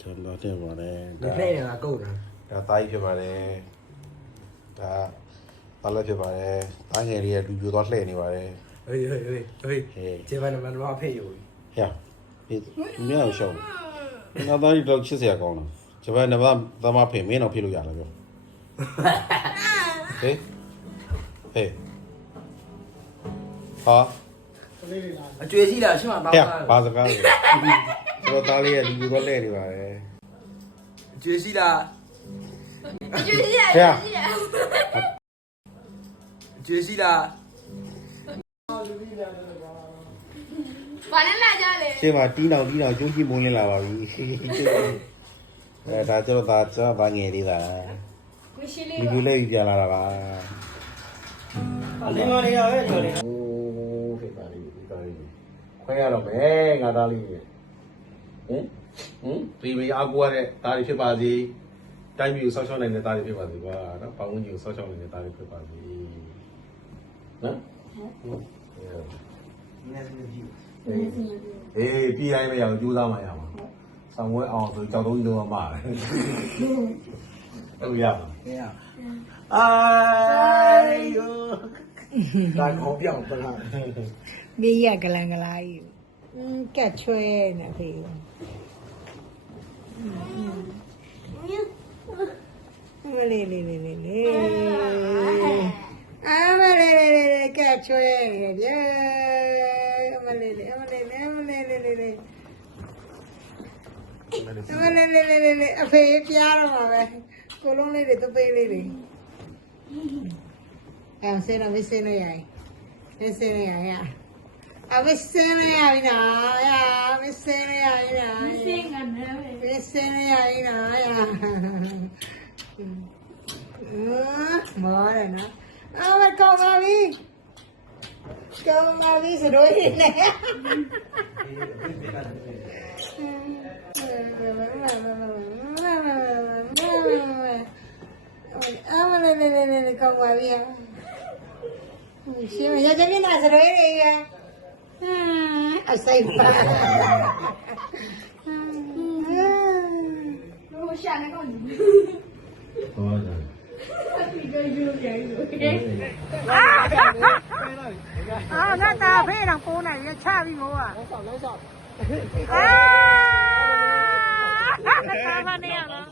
ကျွန်တော်တင်ပါတယ် ဒီနေ့ကကုတ်တာ ဒါသားကြီးဖြစ်ပါတယ်ဒါသားလည်းဖြစ်ပါတယ်သားငယ်လေးကလူပြိုသွားလှည့်နေပါတယ် ဟေးကျေပါနမတော့ဖေးယူ ဟဲ့ဒီမြောက်ရှောင်းငါသားကြီးတော့ချစ်စရာကောင်းတာဂျပန်နမသမဖေမင်းတော့ဖြစ်လို့ရလားပြောဟေးဟာ အကျွေးရှိလားရှင်းမှာတောင်း ဟဲ့ တာ ဘာစကားလဲကျွန်တော်သားလေးကလူပြိုသွားလှည့်နေပါတယ် အကျွေးရှိလား အကျွေးရှိရ ဟဲ့ အကျွေးရှိလား ဘာနဲ့လာကြလဲ ရှင်းမှာတီးတောင်ကျိုးကြီးမုန်းလင်းလာပါပြီဒါကျွန်တော်သားငယ်လေးသာ မရှိလေး လူပြိုလေးပြန်လာတာပါ အလင်းမလေးရပဲကျော်လေး โอ้ဖေးပါလေးခွဲရတော့မယ်ငါသားလေးဟင်ဒီမအားကိုရတဲ့သားလေးဖြစ်ပါစေတိုင်းပြည်ကိုဆောက်ရှောက်နိုင်တဲ့သားလေးဖြစ်ပါစေကွာနော်ပေါင်းဝန်းကျင်ကိုဆောက်ရှောက်နိုင်တဲ့သားလေးဖြစ်ပါစေနော် နည်းနည်းကြည့် အေးပြည်တိုင်းပဲရအောင်ကြိုးစားမှရမှာဆောင်းဝဲအောင်ဆိုကြောက်တုံးကြီးလုံးဝမှာတယ်ဟုတ်ရပါ ဟဲ့ အိုင်ယော ဒါခေါပြောင်းပလား မေးရကလန်ကလာကြီးကတ်ချွဲနေဖေးမလေးလေးလေးလေးလေးအမလေးလေးလေးကတ်ချွဲနေဗျာအမလေးလေးအမလေးလေးအမလေးလေးလေးလေးအမလေးလေးလေးလေးအဖေးပြားတော့မှာပဲကိုလုံးလေးတွေတပိတ်လေးတွေအဲဆင်းတော့မဆင်းလို့ရရင်မဆင်းလို့ရရအမဆင်းလို့ရပြီနော်ရမဆင်းလို့ရပြီနော် စင်ကနေပဲ မဆင်းလို့ရပြီနော်ရမောရနော်အမကောင်းပါပြီကောင်းပါပြီစရိုးရည်နဲ့အမလေးလေးလေးကောင်းပါပြီရှင်ရကြနေနာစရိုးရည်ရအဆိုင်ပါ ဟိုရှာနေကောင်း ဟောတယ် ဒီကြည့်လို့ပြန်လို့ ငါတာဖေးတော့ပိုးနေရချပြီမိုးอ่ะဆောက်လဲဆောက်ငါတာမနေရလား